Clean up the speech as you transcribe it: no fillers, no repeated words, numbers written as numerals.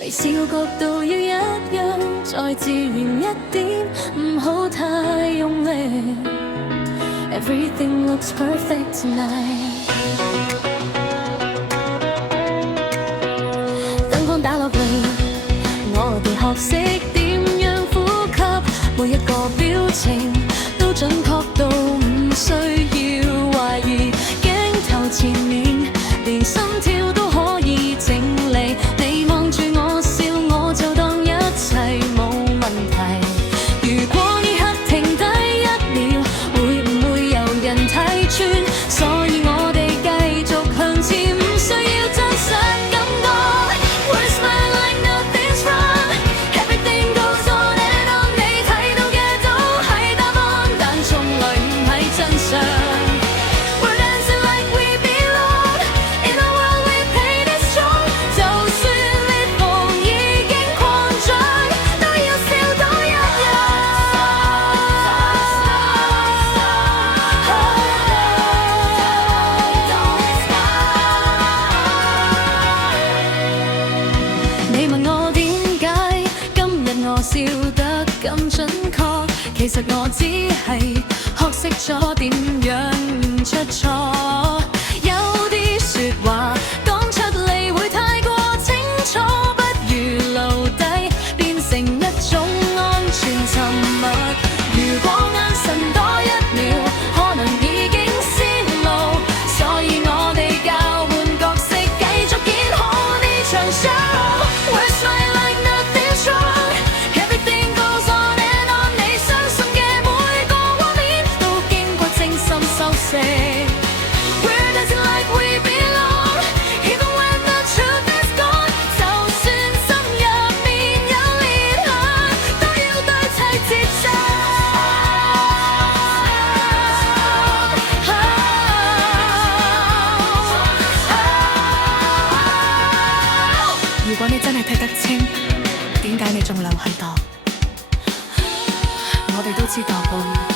微笑角度要一樣，再自然一點，唔好太用力。Everything looks perfect tonight。燈光打落嚟，我哋學識點樣呼吸，每一個表情都準確到唔需要懷疑。鏡頭前面，連心跳都可以整理。你望住我笑，我就當一切冇問題。如果呢刻停低1秒，會唔會有人睇穿？所以我哋繼續向前，唔需要真實感覺。We're smiling like nothing's wrong. Everything goes on and on. 你睇到嘅都係答案，但從來唔係真相。We're dancing like we belong in a world we paint it strong。就算裂縫已經擴張，都要笑到一樣。你問我點解今日我笑得咁準確，其實我只係學識咗點樣唔出錯。有啲説話講出嚟會太過清楚，不如留低變成一種安全沉默。如果眼神多1秒，可能已經泄露，所以我哋交換角色，繼續演好呢場 show。We're smiling like nothing's wrong. Everything goes on and on。你相信嘅每個畫面都經過精心修飾。We're dancing like we belong even when the truth is gone。就算心入面有裂痕，都要對齊節奏。如果你真係睇得清，點解你仲留喺度？我哋都知道。